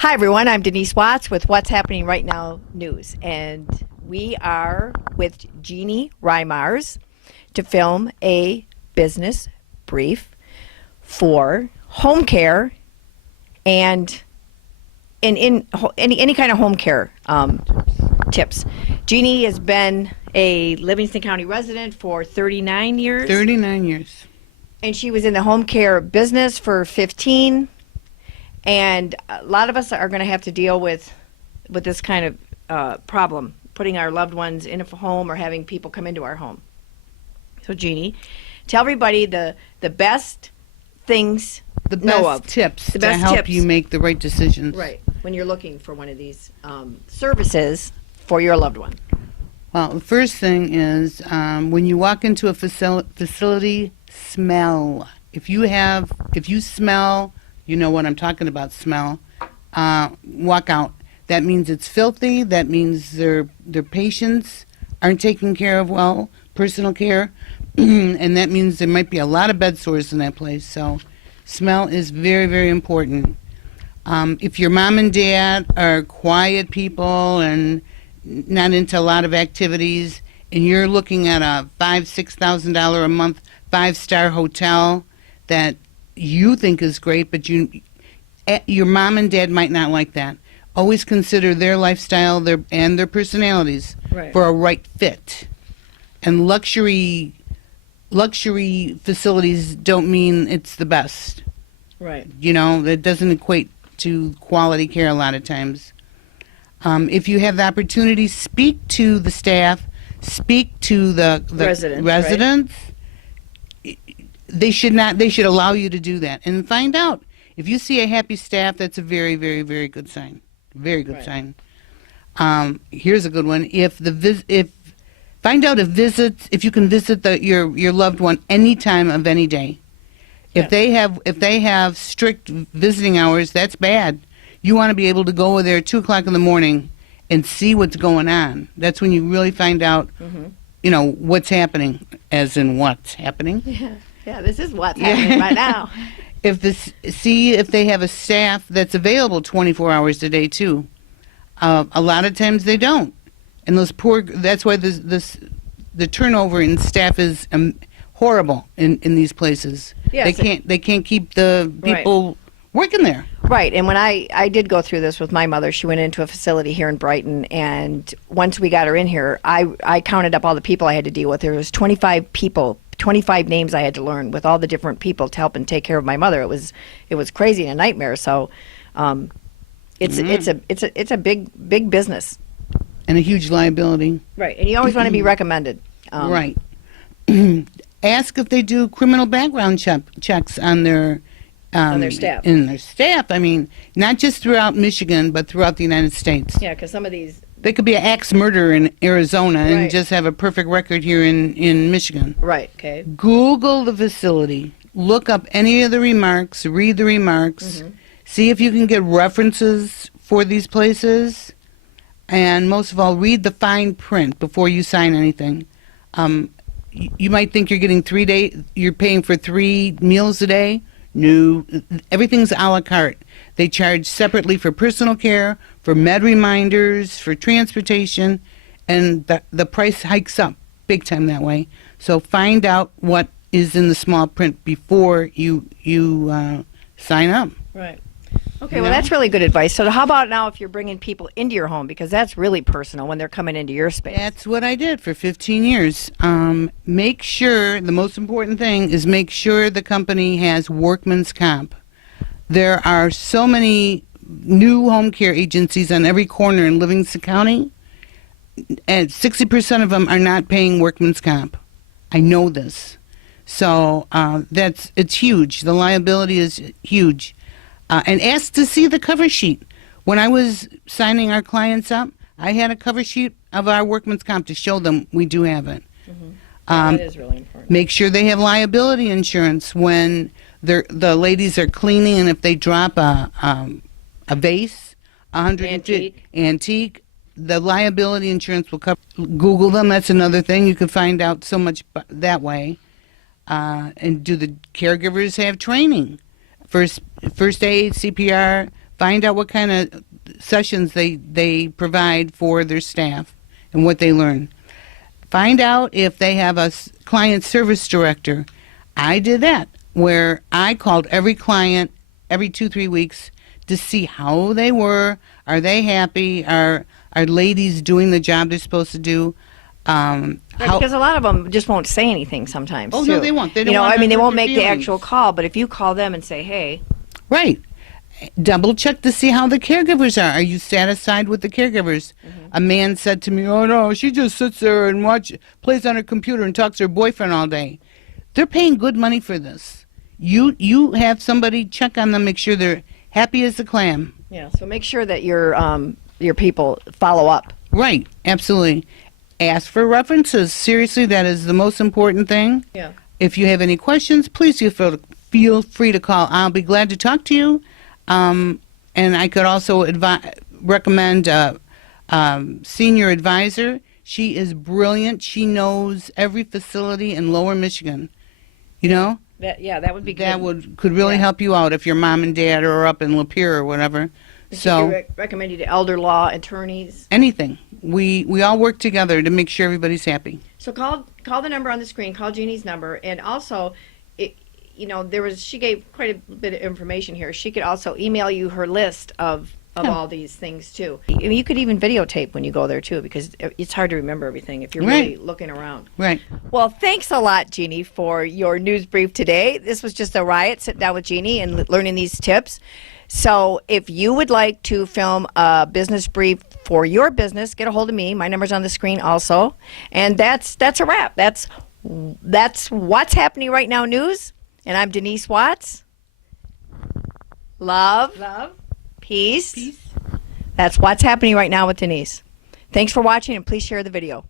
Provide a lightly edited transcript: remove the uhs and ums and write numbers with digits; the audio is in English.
Hi, everyone. I'm Denise Watts with What's Happening Right Now News, and we are with Jeanne Rymarz to film a business brief for home care and in any kind of home care tips. Jeanne has been a Livingston County resident for 39 years. 39 years. And she was in the home care business for 15. And a lot of us are going to have to deal with this kind of problem, putting our loved ones in a home or having people come into our home. So, Jeanne, tell everybody the best things, The best tips the best to help tips. you make the right decisions. Right, when you're looking for one of these services for your loved one. Well, the first thing is when you walk into a facility, smell. If you smell, you know what I'm talking about, smell, walk out. That means it's filthy. That means their patients aren't taken care of well, personal care, and that means there might be a lot of bed sores in that place. So smell is very, very important. If your mom and dad are quiet people and not into a lot of activities, and you're looking at a $5,000-$6,000 a month 5-star hotel that you think is great, but your mom and dad might not like that. Always consider their lifestyle, their personalities for a right fit. And luxury facilities don't mean it's the best. Right. You know, that doesn't equate to quality care a lot of times. If you have the opportunity, speak to the staff, speak to the residents. Right. They should allow you to do that and find out. If you see a happy staff, that's a very, very, very good sign. Very good sign. Here's a good one. Find out if you can visit your loved one any time of any day. If they have strict visiting hours, that's bad. You want to be able to go there at 2:00 in the morning and see what's going on. That's when you really find out, you know, what's happening, as in what's happening. Yeah, this is what's happening right now. See if they have a staff that's available 24 hours a day too. A lot of times they don't, and that's why the turnover in staff is horrible in these places. Yes, they can't keep the people working there. Right, and when I did go through this with my mother, she went into a facility here in Brighton, and once we got her in here, I counted up all the people I had to deal with. There was 25 people, 25 names I had to learn with all the different people to help and take care of my mother. It was crazy and a nightmare. So, it's a big business and a huge liability. Right, and you always want to be recommended. Right. Ask if they do criminal background checks on their staff. In their staff. I mean, not just throughout Michigan, but throughout the United States. Yeah, because some of these... They could be an axe murderer in Arizona and just have a perfect record here in Michigan. Right, okay. Google the facility. Look up any of the remarks. Read the remarks. See if you can get references for these places. And most of all, read the fine print before you sign anything. You might think you're paying for 3 meals a day. No, everything's a la carte. They charge separately for personal care, for med reminders, for transportation, and the price hikes up big time that way. So find out what is in the small print before you sign up. Right. Okay, well, that's really good advice. So how about now if you're bringing people into your home, because that's really personal when they're coming into your space. That's what I did for 15 years. Make sure, the most important thing is make sure the company has workman's comp. There are so many new home care agencies on every corner in Livingston County, and 60% of them are not paying workman's comp. I know this. So it's huge. The liability is huge. And ask to see the cover sheet. When I was signing our clients up, I had a cover sheet of our workman's comp to show them we do have it. That is really important. Make sure they have liability insurance when the ladies are cleaning, and if they drop a vase, antique, the liability insurance will cover. Google them. That's another thing. You can find out so much that way. And do the caregivers have training? First aid, CPR, Find out what kind of sessions they provide for their staff and what they learn. Find out if they have a client service director. I did that, where I called every client every 2-3 weeks to see how they were. Are they happy? Are ladies doing the job they're supposed to do? Because a lot of them just won't say anything sometimes. Oh, too. no, they won't. They don't I want mean, to they hurt won't your make the feelings. actual call, but if you call them and say, hey, Right. Double check to see how the caregivers are. Are you satisfied with the caregivers? A man said to me, "Oh no, she just sits there and plays on her computer and talks to her boyfriend all day." They're paying good money for this. You have somebody check on them, make sure they're happy as a clam. yeah, so make sure that your people follow up. Right. Absolutely. Ask for references. Seriously, that is the most important thing. Yeah. If you have any questions, please feel free to call. I'll be glad to talk to you. And I could also recommend a senior advisor. She is brilliant. She knows every facility in Lower Michigan. You know? That would be good. That could really help you out if your mom and dad are up in Lapeer or whatever. So recommend you to elder law attorneys. anything. We all work together to make sure everybody's happy. So call the number on the screen. Call Jeannie's number, and also, she gave quite a bit of information here. She could also email you her list of all these things too. You could even videotape when you go there too, because it's hard to remember everything if you're really looking around. Right. Well, thanks a lot, Jeannie, for your news brief today. This was just a riot, sitting down with Jeannie and learning these tips. So if you would like to film a business brief for your business, get a hold of me. My number's on the screen also. And that's a wrap. That's what's happening right now news. And I'm Denise Watts. Love. Peace. That's what's happening right now with Denise. Thanks for watching, and please share the video.